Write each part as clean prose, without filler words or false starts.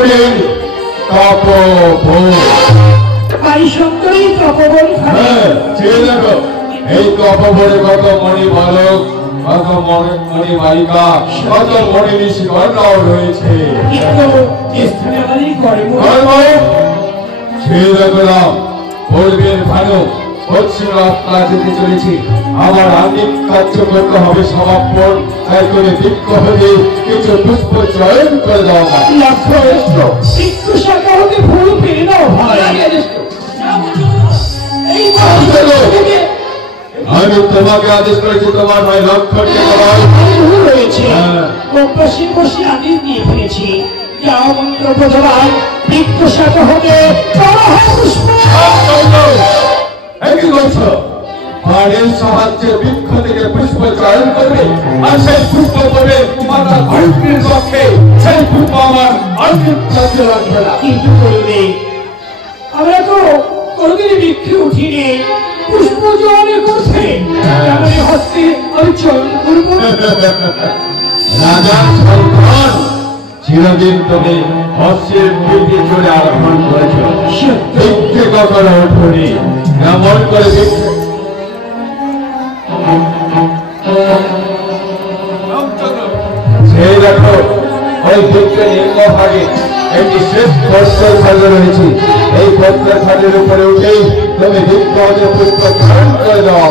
মনির তপোবন। ভাই শঙ্করী তপোবন। হ্যাঁ, চেয়ে দেখো এই তপোবনে কত মণি বালক, কত মণি বালিকা, কত মণি ঋষিগণরাও রয়েছে। চেয়ে দেখো না, পূর্বের ভালো পশ্চিম রাস্তা যেতে চলেছি। আমার আঙ্গিক কার্য করতে হবে সমাপন, তাই করে বৃক্ষ হয়ে কিছু পুষ্প চয়ন করে দেওয়া। ফুল পেয়ে দাও ভাই। আমি তোমাকে আদেশ করেছি, তোমার ভাই লক্ষ্য রয়েছে বসে বসে আদেশ দিয়ে ফেলেছি। যাও মন্ত্র প্রধান, বৃক্ষ শাখা হতে পুষ্প। একই বলছো বাড়ির সাহায্যে বৃক্ষ থেকে পুষ্প চয়ন করবে, আর সেই পুষ্প করবে মাতা ধরিত্রীর পক্ষে। সেই পুষ্প আমার অন্তিম কাজে লাগবে না। কিন্তু করবে আমরা তো কোনদিন বৃক্ষে উঠিনি, পুষ্প জলে করছে হস্তে আমি চয়ন করবো। রাজার সন্তান চিরদিন তুমি হস্যের পিঠে চলে আরোহণ করেছ, বৃক্ষে কখনো ওঠনি। এমন করে বৃক্ষে সেই দেখো ওই বৃক্ষের নিম্নভাগে একটি শেষ পত্রের খাদ্য রয়েছে। এই পত্রের খাদ্যের উপরে উঠেই তুমি বৃক্ষ হতে পুষ্প ধারণ করে দাও।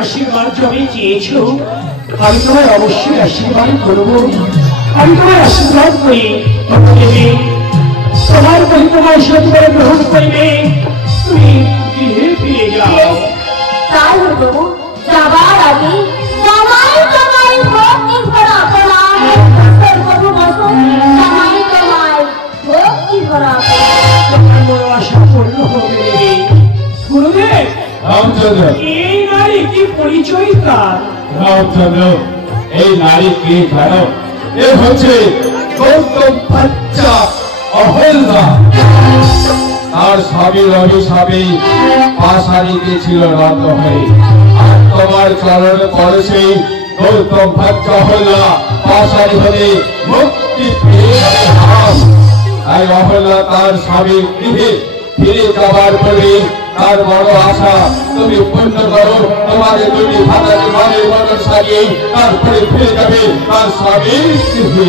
আশীর্বাদ জমি চেয়েছ, আমি তোমায় অবশ্যই আশীর্বাদ করবো। আমি তোমায় আশীর্বাদ করি তোমার প্রতি তোমায় সত্যি গ্রহণ করবে। তুমি গৃহে ফিরে যাও। তাই হলো যাবার আগে বড় আশা পূর্ণ হবে। গুরুদেব, এই নারী কি পরিচয় তার? রামচন্দ্র, এই নারী কি জানো? এ হচ্ছে গৌতম বাচ্চা অহল্যা। তার স্বামীর অভিশাপে পাশানিতে ছিল রত হয়ে, আর তোমার চরণে পড়েছে গৌতম বাচ্চা অহল্যা পাশানি হয়ে মুক্তি পেয়েছিলাম। তাই অহল্যা তার স্বামীর গৃহে ফিরে যাবার পরে তার বড় আশা তুমি পূর্ণ করো। তোমাকে দুটি ভাতাকে মানের মতন সাজিয়ে তারপরে ফিরে যাবে তার স্বামীর গৃহে।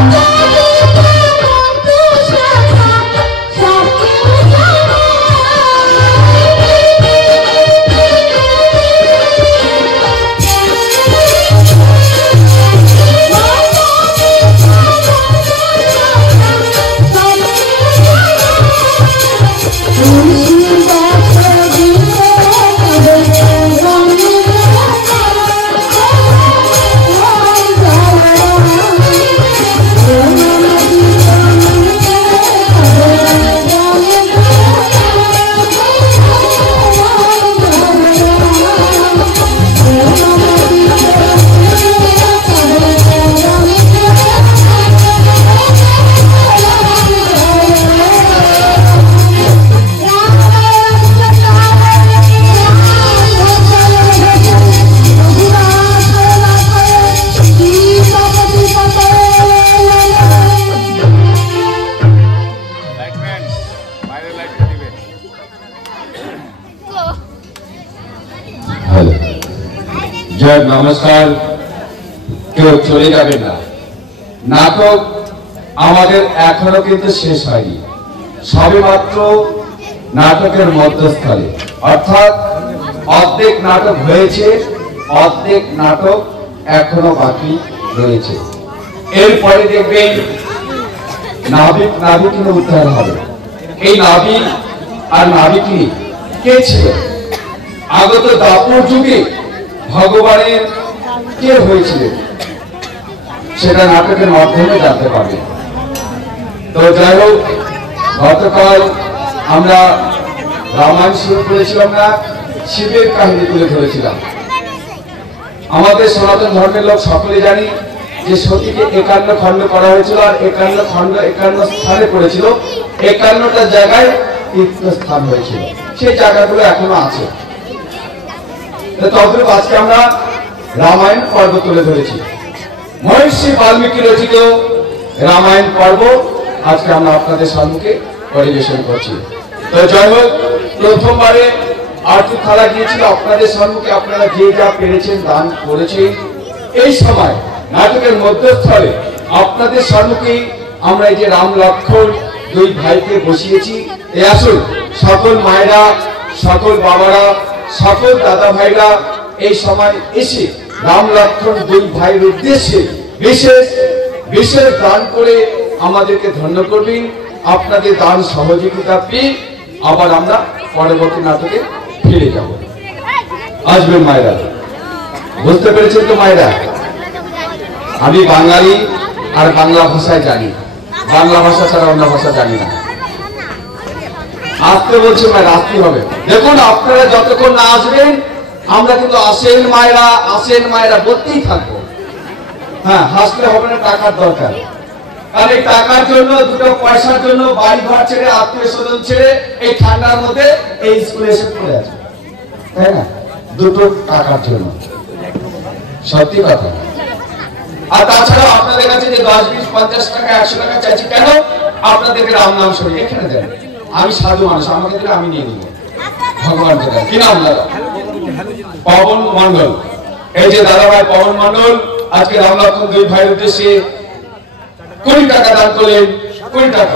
Thank you. নমস্কার। কেউ চলে যাবেন না, নাটক আমাদের এখনো কিন্তু শেষ হয়নি, সবে মাত্র নাটকের মধ্যস্থলে, অর্থাৎ অর্ধেক নাটক হয়েছে, অর্ধেক নাটক এখনো বাকি রয়েছে। এরপরে দেখবেন নাবিকিনী উদ্ধার হবে। এই নাবিক আর নাবিকিনী কে ছিল, আগত দাপর যুগে ভগবানের কে হয়েছিল, সেটা নাটকের মাধ্যমে জানতে পারবে। তো যাই হোক, গতকাল আমরা রামায়ণ শুরু করেছিলাম না, শিবের কাহিনী তুলে ধরেছিলাম। আমাদের সনাতন ধর্মের লোক সকলে জানি যে সতীকে 51 খণ্ড করা হয়েছিল, আর 51 খণ্ড 51 স্থানে পড়েছিল, 51টা জায়গায় তীর্থস্থান হয়েছিল, সেই জায়গাগুলো এখনো আছে। তবে আজকে আমরা রামায়ণ পর্ব তুলে ধরেছি, মহর্ষি বাল্মীকি রচিত রামায়ণ পর্ব আজকে আমরা আপনাদের সম্মুখে পরিবেশন করছি। তো যাই হোক, প্রথমবারে আর্থিক থালা গিয়েছিল আপনাদের সম্মুখে, আপনারা যে যা পেরেছেন দান করেছেন। এই সময় নাটকের মধ্যস্থলে আপনাদের সম্মুখে আমরা এই যে রাম লক্ষ্মণ দুই ভাইকে বসিয়েছি। এই আসুন সকল মায়েরা, সকল বাবারা, সকল দাদা ভাইরা এই সময় এসে রাম লক্ষ্মণ দুই ভাইয়ের উদ্দেশ্যে বিশেষ বিশেষ দান করে আমাদেরকে ধন্য করবেন। আপনাদের দান সহযোগিতা পেয়ে আবার আমরা পরবর্তী নাটকে ফিরে যাব। আসবেন মায়েরা, বুঝতে পেরেছেন তো মায়েরা? আমি বাঙালি আর বাংলা ভাষায় জানি, বাংলা ভাষা ছাড়া অন্য ভাষা জানি না। আসতে বলছে মায়েরা, আসতে হবে। দেখুন, আপনারা যতক্ষণ না আসবেন আমরা কিন্তু আসেন মায়েরা, আসেন মায়েরা বলতেই থাকবো। হ্যাঁ, হাসলে হবে না, টাকার দরকার। কারণ এই টাকার জন্য, দুটো পয়সার জন্য বাড়ি ঘর ছেড়ে, আত্মীয় স্বজন ছেড়ে এই ঠান্ডার মধ্যে এই স্কুলে এসে পড়ে আছে, তাই না? দুটো টাকার জন্য, সত্যি কথা। আর তাছাড়া আপনাদের কাছে যে 10, 20, 50 টাকা, 100 টাকা চাইছি কেন? আপনাদেরকে রাম নাম শুনি এখানে দেন। আমি সাধু মানুষ, আমাকে দিলে আমি নিয়ে নিব। ভগবান দেন। কি নাম দাদা? পবন মন্ডল। এই যে দাদা ভাই পবন মন্ডল আজকে রাম লক্ষ্মণ দুই ভাইয়ের উদ্দেশ্যে 20 টাকা দান করলেন। 20 টাকা